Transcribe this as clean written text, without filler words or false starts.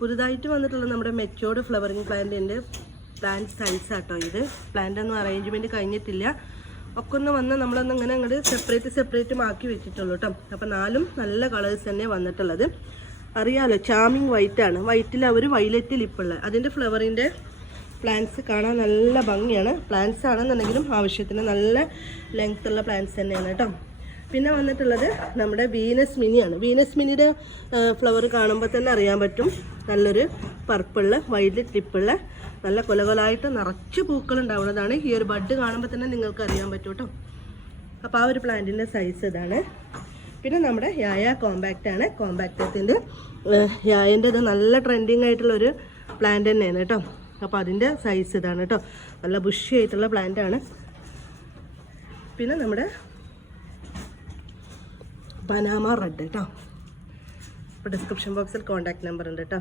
പുതുതായിട്ട് വന്നിട്ടുള്ള നമ്മുടെ മെച്ചോർഡ് ഫ്ലവറിങ് പ്ലാന്റിൻ്റെ പ്ലാന്റ് സൈസ് ആട്ടോ ഇത്. പ്ലാന്റ് ഒന്നും അറേഞ്ച്മെൻറ്റ് കഴിഞ്ഞിട്ടില്ല, ഒക്കെ ഒന്ന് വന്ന് നമ്മളൊന്ന് ഇങ്ങനെ അങ്ങോട്ട് സെപ്പറേറ്റ് ആക്കി വെച്ചിട്ടുള്ളൂ കേട്ടോ. അപ്പോൾ 4 നല്ല കളേഴ്സ് തന്നെ വന്നിട്ടുള്ളത്. അറിയാമല്ലോ, ചാമിങ് വൈറ്റാണ്. വൈറ്റിൽ അവർ വൈലറ്റ് ലിപ്പുള്ള അതിൻ്റെ ഫ്ലവറിൻ്റെ പ്ലാന്റ്സ് കാണാൻ നല്ല ഭംഗിയാണ്. പ്ലാന്റ്സ് ആണെന്നുണ്ടെങ്കിലും ആവശ്യത്തിന് നല്ല ലെങ്ത് ഉള്ള പ്ലാന്റ്സ് തന്നെയാണ് കേട്ടോ. പിന്നെ വന്നിട്ടുള്ളത് നമ്മുടെ വീനസ് മിനിയാണ്. വീനസ് മിനിയുടെ ഫ്ലവർ കാണുമ്പോൾ തന്നെ അറിയാൻ പറ്റും, നല്ലൊരു പർപ്പിളിൽ വൈലറ്റ് ലിപ്പുള്ള നല്ല കൊലകൊലായിട്ട് നിറച്ച് പൂക്കൾ ഉണ്ടാവുന്നതാണ്. ഈ ഒരു ബഡ് കാണുമ്പോൾ തന്നെ നിങ്ങൾക്ക് അറിയാൻ പറ്റും കേട്ടോ. അപ്പോൾ ആ ഒരു പ്ലാന്റിൻ്റെ സൈസ് ഇതാണ്. പിന്നെ നമ്മുടെ യായ കോമ്പാക്റ്റ് ആണ്. കോമ്പാക്റ്റത്തിൻ്റെ യായൻ്റെ ഇത് നല്ല ട്രെൻഡിങ് ആയിട്ടുള്ളൊരു പ്ലാന്റ് തന്നെയാണ് കേട്ടോ. അപ്പോൾ അതിൻ്റെ സൈസ് ഇതാണ് കേട്ടോ. നല്ല ബുഷി ആയിട്ടുള്ള പ്ലാന്റ് ആണ്. പിന്നെ നമ്മുടെ പനാമ റെഡ് കേട്ടോ. അപ്പോൾ ഡിസ്ക്രിപ്ഷൻ ബോക്സിൽ കോൺടാക്ട് നമ്പർ ഉണ്ട് കേട്ടോ.